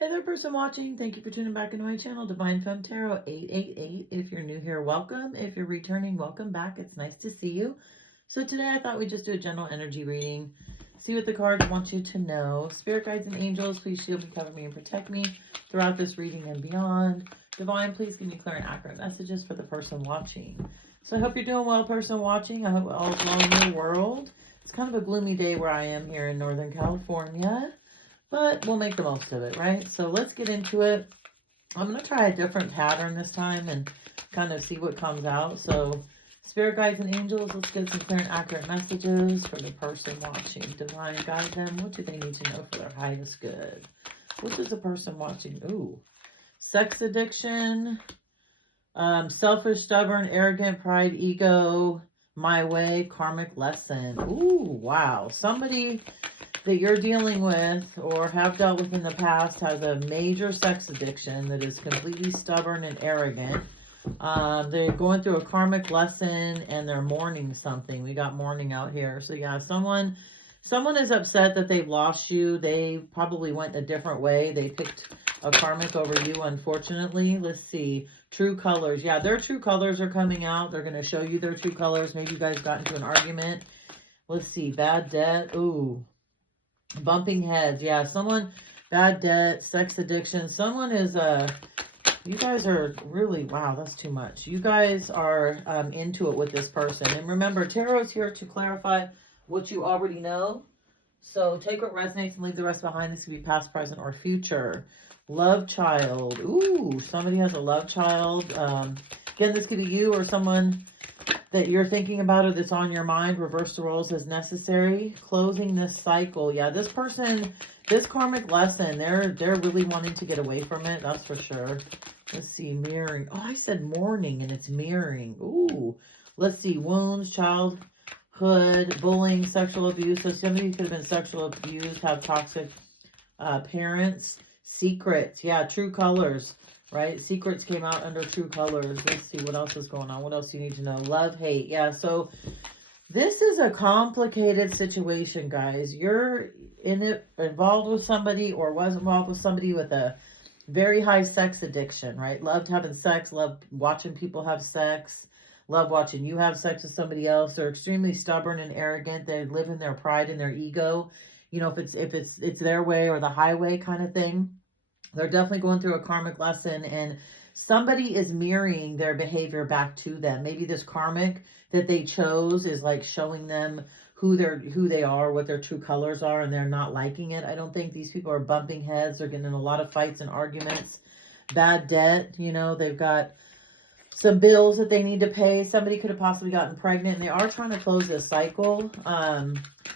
Hey there, person watching. Thank you for tuning back into my channel, Divine Femme Tarot 888. If you're new here, welcome. If you're returning, welcome back. It's nice to see you. So today I thought we'd just do a general energy reading. See what the cards want you to know. Spirit guides and angels, please shield me, cover me, and protect me throughout this reading and beyond. Divine, please give me clear and accurate messages for the person watching. So I hope you're doing well, person watching. I hope all is well in your world. It's kind of a gloomy day where I am here in Northern California, but we'll make the most of it, right? So let's get into it. I'm going to try a different pattern this time and kind of see what comes out. So spirit guides and angels, let's get some clear and accurate messages for the person watching. Divine, guide them. What do they need to know for their highest good? What is the person watching? Ooh, sex addiction, selfish, stubborn, arrogant, pride, ego, my way, karmic lesson. Ooh, wow. Somebody that you're dealing with or have dealt with in the past has a major sex addiction that is completely stubborn and arrogant. They're going through a karmic lesson and they're mourning something. We got mourning out here. So yeah, someone is upset that they've lost you. They probably went a different way. They picked a karmic over you, unfortunately. Let's see. True colors. Yeah, their true colors are coming out. They're going to show you their true colors. Maybe you guys got into an argument. Let's see. Bad debt. Ooh. Bumping heads. Yeah, someone, bad debt, sex addiction. Someone is, you guys are really, wow, that's too much. You guys are into it with this person. And remember, tarot is here to clarify what you already know. So take what resonates and leave the rest behind. This could be past, present, or future. Love child. Ooh, somebody has a love child. Again, this could be you or someone that you're thinking about or that's on your mind. Reverse the roles as necessary. Closing this cycle. Yeah, this person, this karmic lesson, they're really wanting to get away from it. That's for sure. Let's see, mirroring. Oh, I said mourning and it's mirroring. Ooh, let's see, wounds, childhood, bullying, sexual abuse. So somebody could have been sexual abused, have toxic parents. Secrets. Yeah, true colors. Right? Secrets came out under true colors. Let's see what else is going on. What else do you need to know? Love, hate. Yeah, so this is a complicated situation, guys. You're in it, involved with somebody or was involved with somebody with a very high sex addiction, right? Loved having sex, loved watching people have sex, love watching you have sex with somebody else. They're extremely stubborn and arrogant. They live in their pride and their ego. You know, if it's their way or the highway kind of thing. They're definitely going through a karmic lesson, and somebody is mirroring their behavior back to them. Maybe this karmic that they chose is like showing them who they are, what their true colors are, and they're not liking it. I don't think these people are bumping heads. They're getting in a lot of fights and arguments. Bad debt, you know, they've got some bills that they need to pay. Somebody could have possibly gotten pregnant, and they are trying to close this cycle.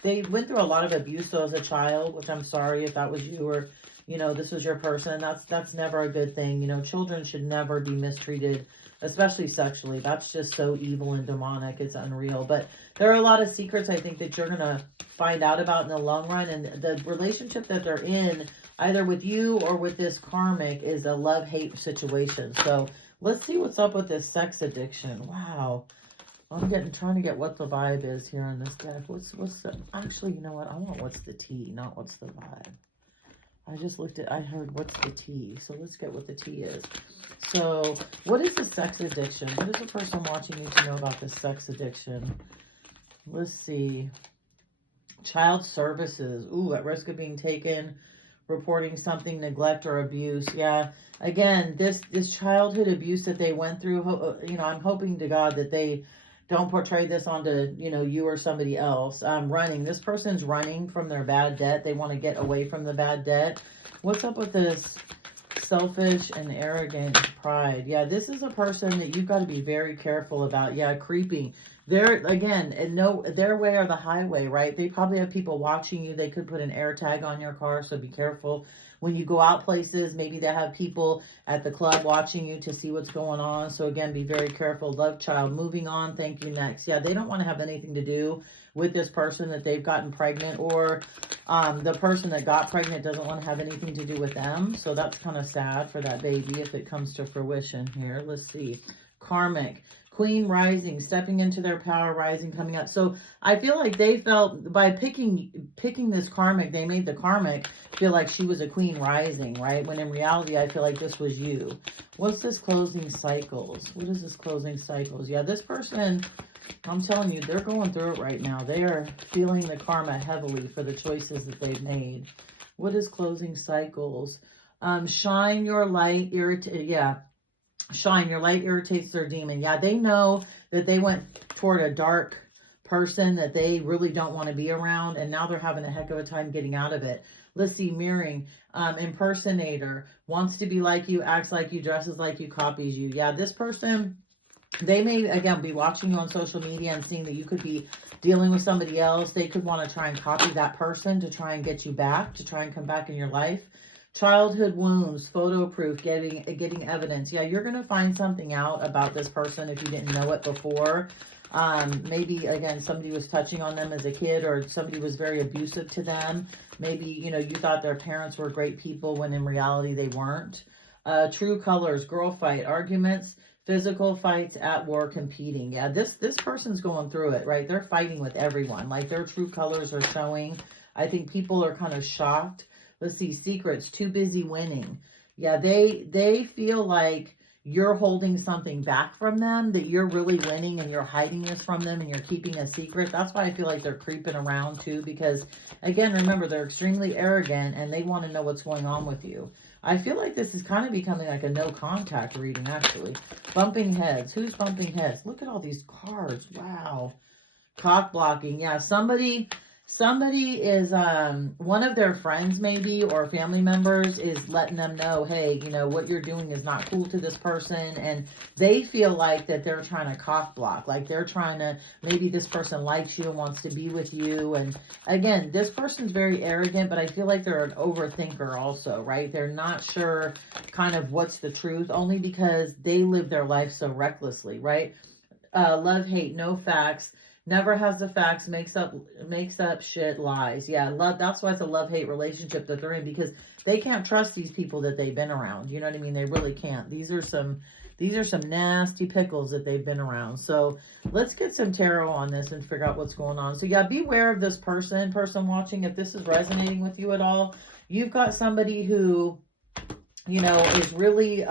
They went through a lot of abuse though as a child, which I'm sorry if that was you or, you know, this was your person. That's never a good thing. You know, children should never be mistreated, especially sexually. That's just so evil and demonic. It's unreal. But there are a lot of secrets I think that you're going to find out about in the long run. And the relationship that they're in, either with you or with this karmic, is a love-hate situation. So let's see what's up with this sex addiction. Wow. I'm trying to get what the vibe is here on this deck. What's the, actually, you know what? I want what's the tea, not what's the vibe. I heard what's the tea. So let's get what the tea is. So what is the sex addiction? What is the person watching need to know about this sex addiction? Let's see. Child services. Ooh, at risk of being taken, reporting something, neglect or abuse. Yeah. Again, this childhood abuse that they went through, you know, I'm hoping to God that they don't portray this onto, you know, you or somebody else. Running. This person's running from their bad debt. They want to get away from the bad debt. What's up with this selfish and arrogant pride? Yeah, this is a person that you've got to be very careful about. Yeah, creeping. They're, again, and no, their way or the highway, right? They probably have people watching you. They could put an air tag on your car, so be careful. When you go out places, maybe they have people at the club watching you to see what's going on. So again, be very careful. Love child. Moving on. Thank you. Next. Yeah, they don't want to have anything to do with this person that they've gotten pregnant, or the person that got pregnant doesn't want to have anything to do with them. So that's kind of sad for that baby if it comes to fruition here. Let's see. Karmic. Queen rising, stepping into their power, rising, coming up. So I feel like they felt by picking this karmic, they made the karmic feel like she was a queen rising, right? When in reality, I feel like this was you. What's this closing cycles? What is this closing cycles? Yeah, this person, I'm telling you, they're going through it right now. They are feeling the karma heavily for the choices that they've made. What is closing cycles? Shine your light, irritate. Yeah, shine your light irritates their demon. Yeah, they know that they went toward a dark person that they really don't want to be around, and now they're having a heck of a time getting out of it. Let's see, mirroring, impersonator, wants to be like you, acts like you, dresses like you, copies you. Yeah, this person, they may, again, be watching you on social media and seeing that you could be dealing with somebody else. They could want to try and copy that person to try and get you back, to try and come back in your life. Childhood wounds, photo proof, getting evidence. Yeah, you're going to find something out about this person if you didn't know it before. Maybe, again, somebody was touching on them as a kid, or somebody was very abusive to them. Maybe, you know, you thought their parents were great people when in reality they weren't. True colors, girl fight, arguments, physical fights, at war, competing. Yeah, this person's going through it, right? They're fighting with everyone. Like, their true colors are showing. I think people are kind of shocked. Let's see, secrets, too busy winning. Yeah, they feel like you're holding something back from them, that you're really winning and you're hiding this from them and you're keeping a secret. That's why I feel like they're creeping around too, because again, remember, they're extremely arrogant and they want to know what's going on with you. I feel like this is kind of becoming like a no contact reading, actually. Bumping heads. Who's bumping heads? Look at all these cards. Wow. Cock blocking. Yeah, somebody is, one of their friends maybe, or family members is letting them know, hey, you know, what you're doing is not cool to this person. And they feel like that they're trying to cock block, like they're trying to, maybe this person likes you and wants to be with you. And again, this person's very arrogant, but I feel like they're an overthinker also, right? They're not sure kind of what's the truth, only because they live their life so recklessly, right? Love, hate, no facts. Never has the facts, makes up shit, lies. Yeah, love. That's why it's a love-hate relationship that they're in, because they can't trust these people that they've been around. You know what I mean? They really can't. These are some nasty pickles that they've been around. So let's get some tarot on this and figure out what's going on. So yeah, beware of this person watching. If this is resonating with you at all, you've got somebody who, you know, is really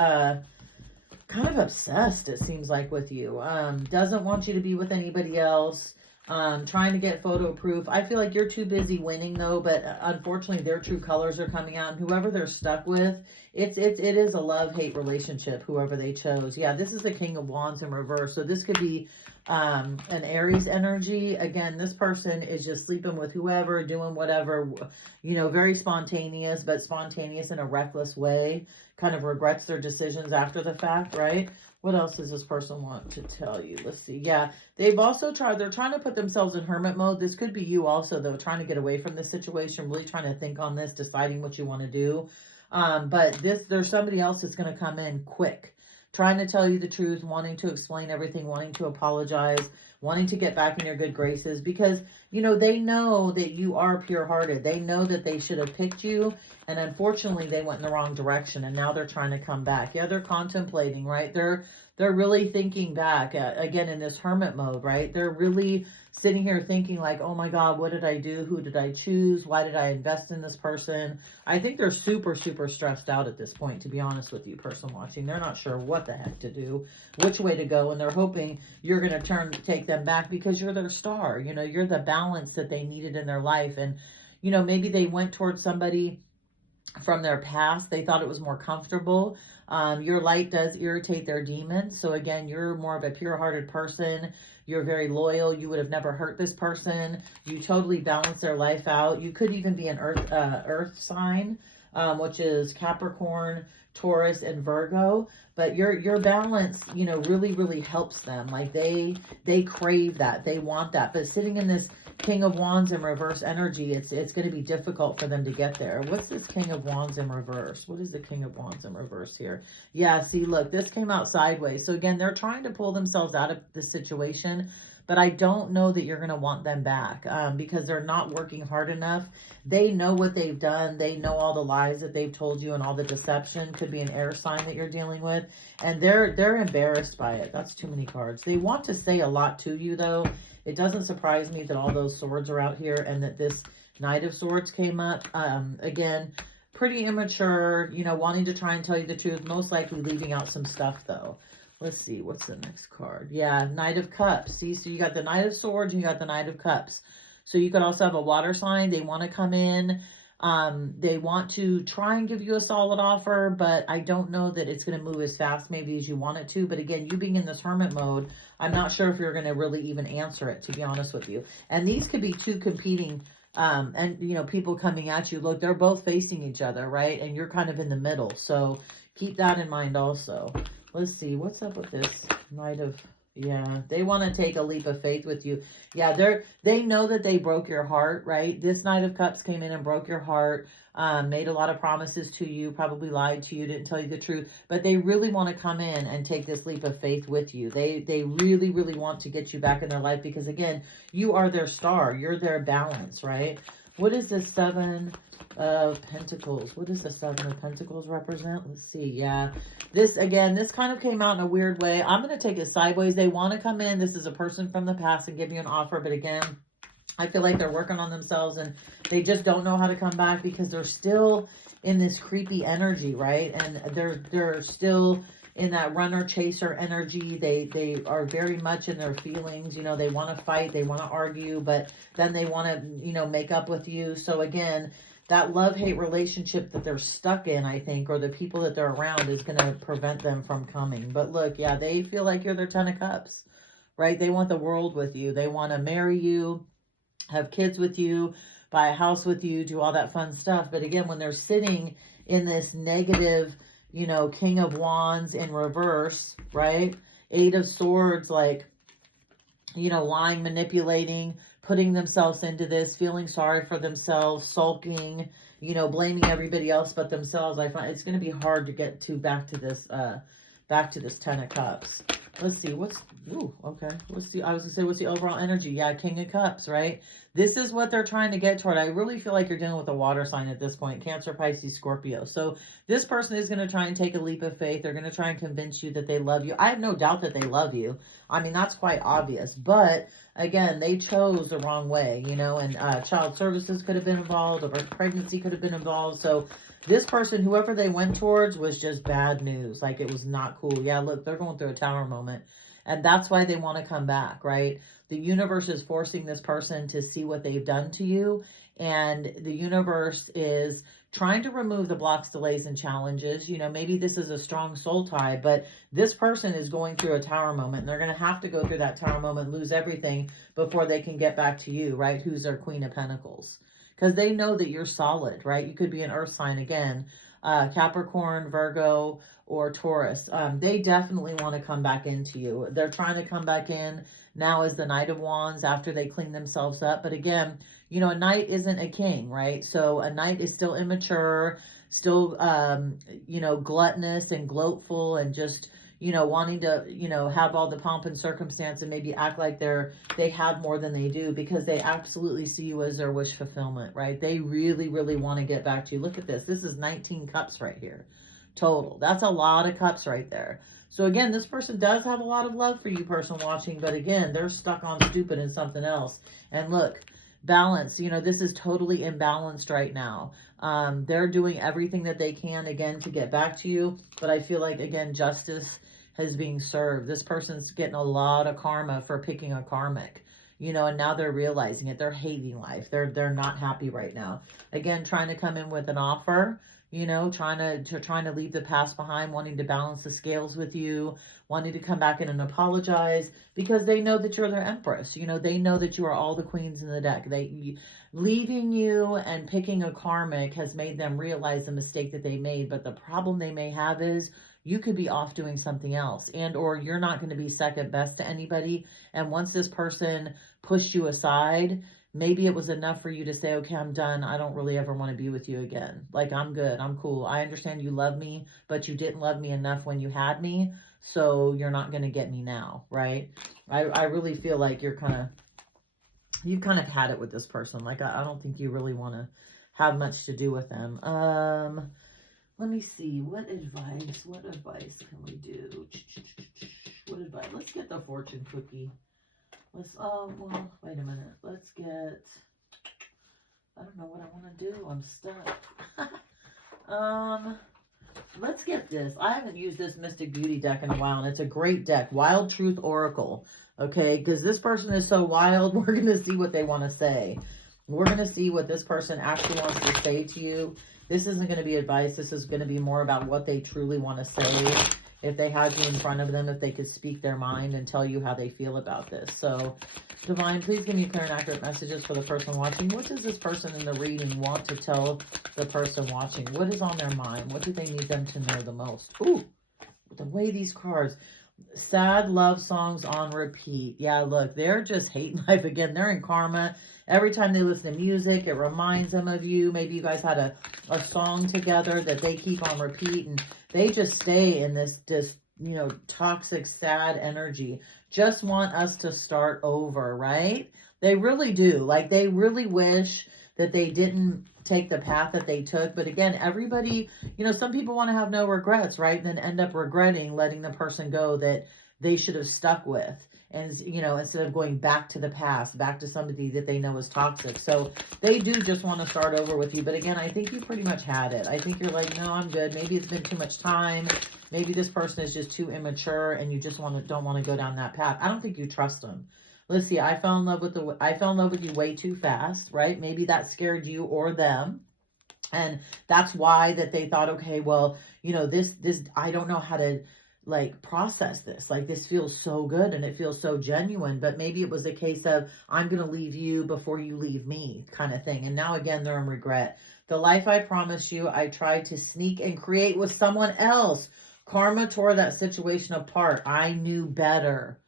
kind of obsessed, it seems like, with you. Doesn't want you to be with anybody else. Trying to get photo proof. I feel like you're too busy winning though, but unfortunately their true colors are coming out, and whoever they're stuck with, it is a love-hate relationship, whoever they chose. Yeah, this is the King of Wands in reverse. So this could be an Aries energy. Again, this person is just sleeping with whoever, doing whatever, you know, very spontaneous, but spontaneous in a reckless way. Kind of regrets their decisions after the fact, right? What else does this person want to tell you? Let's see. Yeah, they're trying to put themselves in hermit mode. This could be you also, though, trying to get away from this situation, really trying to think on this, deciding what you want to do. But there's somebody else that's going to come in quick, trying to tell you the truth, wanting to explain everything, wanting to apologize, wanting to get back in your good graces, because, you know, they know that you are pure-hearted. They know that they should have picked you, and unfortunately they went in the wrong direction, and now they're trying to come back. Yeah, they're contemplating, right? They're really thinking back, again, in this hermit mode, right? They're really sitting here thinking like, oh my God, what did I do? Who did I choose? Why did I invest in this person? I think they're super, super stressed out at this point, to be honest with you, person watching. They're not sure what the heck to do, which way to go, and they're hoping you're going to take them back, because you're their star. You know, you're the balance that they needed in their life. And, you know, maybe they went towards somebody from their past. They thought it was more comfortable. Your light does irritate their demons. So again, you're more of a pure-hearted person. You're very loyal. You would have never hurt this person. You totally balance their life out. You could even be an earth sign, which is Capricorn, Taurus, and Virgo. But your balance, you know, really, really helps them. Like they crave that. They want that. But sitting in this King of Wands in reverse energy, it's going to be difficult for them to get there. What's this King of Wands in reverse? What is the King of Wands in reverse here? Yeah, see, look, this came out sideways. So again, they're trying to pull themselves out of the situation, but I don't know that you're going to want them back, because they're not working hard enough. They know what they've done. They know all the lies that they've told you and all the deception. Could be an air sign that you're dealing with, and they're embarrassed by it. That's too many cards. They want to say a lot to you, though. It doesn't surprise me that all those swords are out here and that this Knight of Swords came up. Again, pretty immature, you know, wanting to try and tell you the truth, most likely leaving out some stuff, though. Let's see, what's the next card? Yeah, Knight of Cups. See, so you got the Knight of Swords and you got the Knight of Cups. So you could also have a water sign. They want to come in. They want to try and give you a solid offer, but I don't know that it's going to move as fast maybe as you want it to. But again, you being in this hermit mode, I'm not sure if you're going to really even answer it, to be honest with you. And these could be two competing and you know, people coming at you. Look, they're both facing each other, right? And you're kind of in the middle. So keep that in mind also. Let's see, what's up with this Knight of, yeah, they want to take a leap of faith with you. Yeah, they know that they broke your heart, right? This Knight of Cups came in and broke your heart, made a lot of promises to you, probably lied to you, didn't tell you the truth, but they really want to come in and take this leap of faith with you. They really, really want to get you back in their life because, again, you are their star. You're their balance, right? What is this Seven of Pentacles? What does the Seven of Pentacles represent? Let's see. Yeah, this, again, this kind of came out in a weird way. I'm going to take it sideways. They want to come in. This is a person from the past and give you an offer, but again, I feel like they're working on themselves and they just don't know how to come back because they're still in this creepy energy, right? And they're still in that runner chaser energy. They are very much in their feelings. You know, they want to fight, they want to argue, but then they want to, you know, make up with you. So again, that love-hate relationship that they're stuck in, I think, or the people that they're around is going to prevent them from coming. But look, yeah, they feel like you're their Ten of Cups, right? They want the world with you. They want to marry you, have kids with you, buy a house with you, do all that fun stuff. But again, when they're sitting in this negative, you know, King of Wands in reverse, right? Eight of Swords, like, you know, lying, manipulating, putting themselves into this, feeling sorry for themselves, sulking, you know, blaming everybody else but themselves. I find it's going to be hard to get to back to this Ten of Cups. Let's see, okay. Let's see, I was gonna say, what's the overall energy? Yeah, King of Cups, right? This is what they're trying to get toward. I really feel like you're dealing with a water sign at this point, Cancer, Pisces, Scorpio. So this person is going to try and take a leap of faith. They're going to try and convince you that they love you. I have no doubt that they love you. I mean, that's quite obvious. But again, they chose the wrong way, you know, and child services could have been involved, or pregnancy could have been involved. So this person, whoever they went towards, was just bad news. Like, it was not cool. Yeah, look, they're going through a tower moment. And that's why they want to come back, right? The universe is forcing this person to see what they've done to you. And the universe is trying to remove the blocks, delays, and challenges. You know, maybe this is a strong soul tie, but this person is going through a tower moment. And they're going to have to go through that tower moment, lose everything before they can get back to you, right? Who's their Queen of Pentacles. Because they know that you're solid, right? You could be an earth sign again, Capricorn, Virgo, or Taurus. They definitely want to come back into you. They're trying to come back in now as the Knight of Wands after they clean themselves up. But again, you know, a knight isn't a king, right? So a knight is still immature, still, you know, gluttonous and gloatful and just, you know, wanting to, you know, have all the pomp and circumstance and maybe act like they have more than they do, because they absolutely see you as their wish fulfillment, right? They really, really want to get back to you. Look at this. This is 19 cups right here. Total. That's a lot of cups right there. So again, this person does have a lot of love for you, person watching, but again, they're stuck on stupid and something else. And look, balance, you know, this is totally imbalanced right now. They're doing everything that they can, again, to get back to you. But I feel like, again, justice is being served. This person's getting a lot of karma for picking a karmic, you know, and now they're realizing it. They're hating life. They're not happy right now. Again, trying to come in with an offer, you know, trying to leave the past behind, wanting to balance the scales with you, wanting to come back in and apologize because they know that you're their empress. You know, they know that you are all the queens in the deck. Leaving you and picking a karmic has made them realize the mistake that they made. But the problem they may have is you could be off doing something else, and or you're not going to be second best to anybody. And once this person pushed you aside, maybe it was enough for you to say, okay, I'm done. I don't really ever want to be with you again. Like, I'm good. I'm cool. I understand you love me, but you didn't love me enough when you had me. so you're not going to get me now, right? I really feel like you've kind of had it with this person. Like, I don't think you really want to have much to do with them. Let me see. What advice can we do? What advice? Let's get the fortune cookie. Well, wait a minute. Let's get, I don't know what I want to do. I'm stuck. Let's get this. I haven't used this Mystic Beauty deck in a while, and it's a great deck. Wild Truth Oracle. Okay, because this person is so wild, we're going to see what they want to say. We're going to see what this person actually wants to say to you. This isn't going to be advice. This is going to be more about what they truly want to say. If they had you in front of them, if they could speak their mind and tell you how they feel about this. So, Divine, please give me clear and accurate messages for the person watching. What does this person in the reading want to tell the person watching? What is on their mind? What do they need them to know the most? Ooh, the way these cards. Sad love songs on repeat. Yeah, look, they're just hating life again. They're in karma. Every time they listen to music, it reminds them of you. Maybe you guys had a song together that they keep on repeat, and they just stay in this toxic, sad energy. Just want us to start over, right? They really do. Like, they really wish that they didn't take the path that they took. But again, everybody, some people want to have no regrets, right? And then end up regretting letting the person go that they should have stuck with. And, instead of going back to the past, back to somebody that they know is toxic. So they do just want to start over with you. But again, I think you pretty much had it. I think you're like, no, I'm good. Maybe it's been too much time. Maybe this person is just too immature and you just don't want to go down that path. I don't think you trust them. Let's see. I fell in love with you way too fast, right? Maybe that scared you or them. And that's why that they thought, okay, well, this, I don't know how to process this. Like, this feels so good and it feels so genuine, but maybe it was a case of, I'm going to leave you before you leave me kind of thing. And now again, they're in regret. The life I promised you, I tried to sneak and create with someone else. Karma tore that situation apart. I knew better.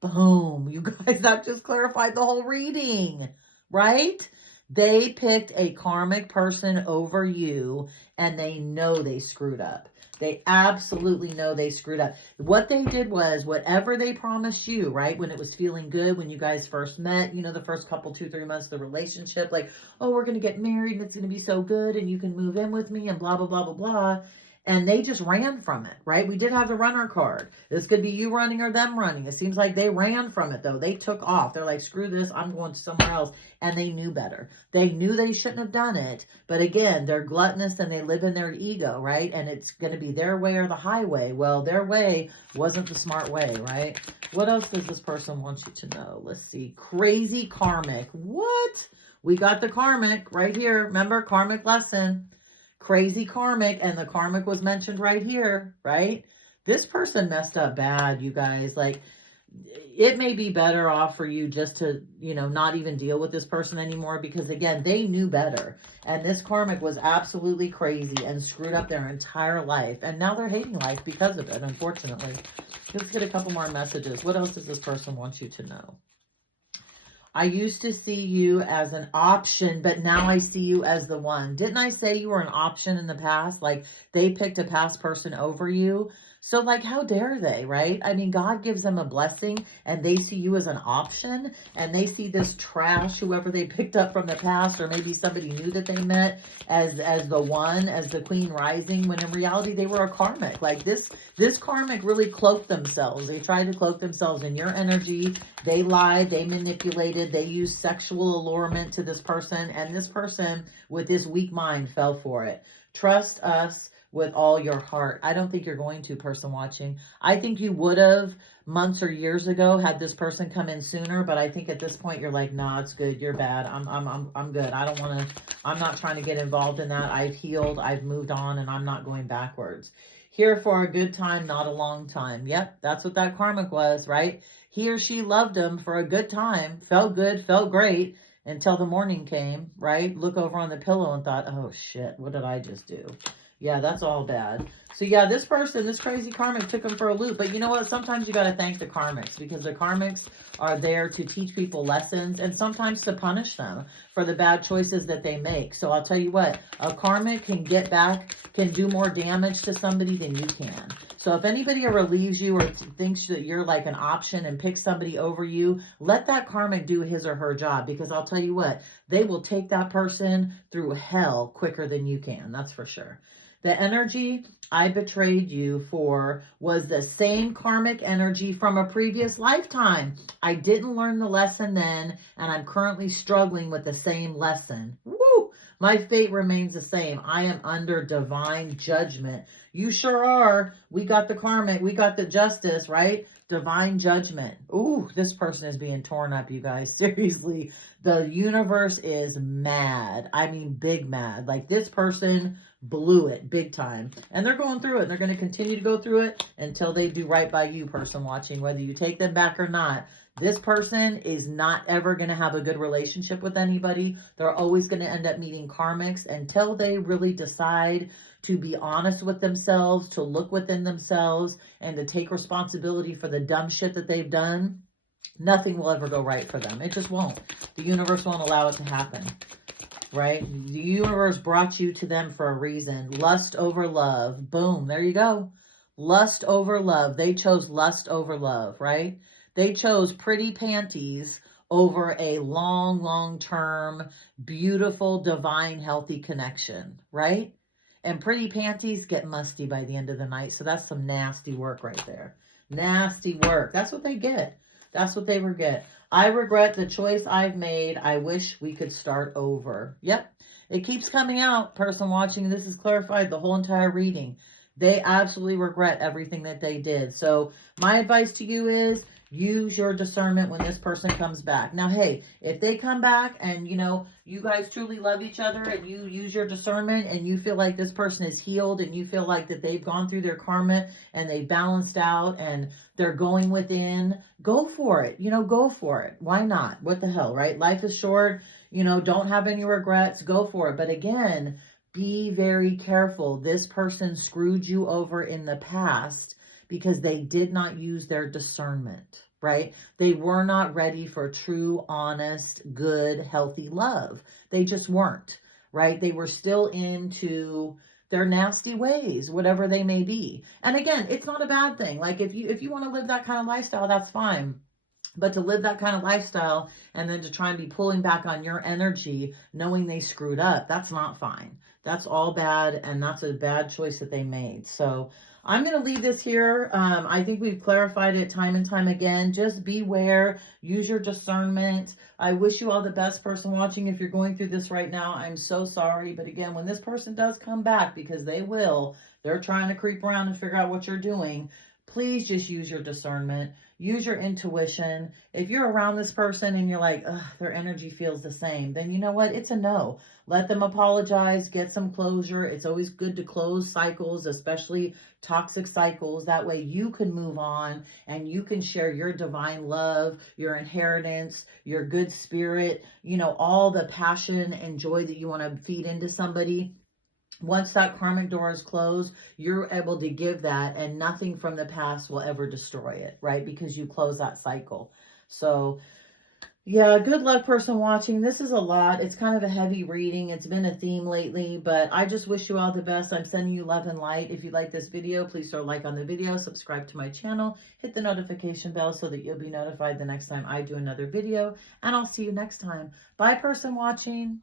Boom. You guys, that just clarified the whole reading, right? They picked a karmic person over you and they know they screwed up. They absolutely know they screwed up. What they did was whatever they promised you, right? When it was feeling good, when you guys first met, the first couple, 2-3 months of the relationship, like, oh, we're going to get married and it's going to be so good and you can move in with me and blah, blah, blah, blah, blah. And they just ran from it, right? We did have the runner card. This could be you running or them running. It seems like they ran from it, though. They took off. They're like, screw this. I'm going somewhere else. And they knew better. They knew they shouldn't have done it. But again, they're gluttonous and they live in their ego, right? And it's going to be their way or the highway. Well, their way wasn't the smart way, right? What else does this person want you to know? Let's see. Crazy karmic. What? We got the karmic right here. Remember, karmic lesson. Crazy karmic, and the karmic was mentioned right here, right? This person messed up bad, you guys. Like, it may be better off for you just to, not even deal with this person anymore, because again, they knew better. And this karmic was absolutely crazy and screwed up their entire life. And now they're hating life because of it, unfortunately. Let's get a couple more messages. What else does this person want you to know? I used to see you as an option, but now I see you as the one. Didn't I say you were an option in the past? Like, they picked a past person over you. So, like, how dare they, right? I mean, God gives them a blessing and they see you as an option, and they see this trash, whoever they picked up from the past, or maybe somebody new that they met, as the one, as the queen rising, when in reality they were a karmic. Like, this karmic really cloaked themselves. They tried to cloak themselves in your energy. They lied, they manipulated, they used sexual allurement to this person, and this person with this weak mind fell for it. Trust us with all your heart. I don't think you're going to, person watching. I think you would have months or years ago had this person come in sooner, but I think at this point you're like, nah, it's good. You're bad. I'm good. I'm not trying to get involved in that. I've healed. I've moved on, and I'm not going backwards. Here for a good time, not a long time. Yep, that's what that karmic was, right? He or she loved him for a good time, felt good, felt great, until the morning came, right? Look over on the pillow and thought, oh shit, what did I just do? Yeah, that's all bad. So yeah, this person, this crazy karmic took them for a loop. But you know what? Sometimes you got to thank the karmics, because the karmics are there to teach people lessons and sometimes to punish them for the bad choices that they make. So I'll tell you what, a karmic can get back, can do more damage to somebody than you can. So So if anybody ever leaves you or thinks that you're like an option and picks somebody over you, let that karmic do his or her job, because I'll tell you what, they will take that person through hell quicker than you can. That's for sure. The energy I betrayed you for was the same karmic energy from a previous lifetime. I didn't learn the lesson then, and I'm currently struggling with the same lesson. Woo! My fate remains the same. I am under divine judgment. You sure are. We got the karmic. We got the justice, right? Divine judgment. Ooh, this person is being torn up, you guys. Seriously. The universe is mad. I mean, big mad. Like, this person blew it big time. And they're going through it. And they're going to continue to go through it until they do right by you, person watching, whether you take them back or not. This person is not ever going to have a good relationship with anybody. They're always going to end up meeting karmics until they really decide to be honest with themselves, to look within themselves, and to take responsibility for the dumb shit that they've done. Nothing will ever go right for them. It just won't. The universe won't allow it to happen, right? The universe brought you to them for a reason. Lust over love. Boom. There you go. Lust over love. They chose lust over love, right? They chose pretty panties over a long, long-term, beautiful, divine, healthy connection, right? And pretty panties get musty by the end of the night. So that's some nasty work right there. Nasty work. That's what they get. That's what they regret. I regret the choice I've made. I wish we could start over. Yep. It keeps coming out. Person watching, this is clarified the whole entire reading. They absolutely regret everything that they did. So my advice to you is use your discernment when this person comes back. Now, hey, if they come back and, you know, you guys truly love each other and you use your discernment and you feel like this person is healed and you feel like that they've gone through their karma and they balanced out and they're going within, go for it. You know, go for it. Why not? What the hell, right? Life is short. You know, don't have any regrets. Go for it. But again, be very careful. This person screwed you over in the past because they did not use their discernment, right? They were not ready for true, honest, good, healthy love. They just weren't, right? They were still into their nasty ways, whatever they may be. And again, it's not a bad thing. Like if you want to live that kind of lifestyle, that's fine. But to live that kind of lifestyle and then to try and be pulling back on your energy, knowing they screwed up, that's not fine. That's all bad, and that's a bad choice that they made. So I'm going to leave this here. I think we've clarified it time and time again. Just beware. Use your discernment. I wish you all the best, person watching. If you're going through this right now, I'm so sorry. But again, when this person does come back, because they will, they're trying to creep around and figure out what you're doing. Please just use your discernment. Use your intuition. If you're around this person and you're like, ugh, their energy feels the same, then you know what? It's a no. Let them apologize. Get some closure. It's always good to close cycles, especially toxic cycles. That way you can move on and you can share your divine love, your inheritance, your good spirit, you know, all the passion and joy that you want to feed into somebody. Once that karmic door is closed, you're able to give that and nothing from the past will ever destroy it, right? Because you close that cycle. So yeah, good luck, person watching. This is a lot. It's kind of a heavy reading. It's been a theme lately, but I just wish you all the best. I'm sending you love and light. If you like this video, please throw a like on the video, subscribe to my channel, hit the notification bell so that you'll be notified the next time I do another video, and I'll see you next time. Bye, person watching.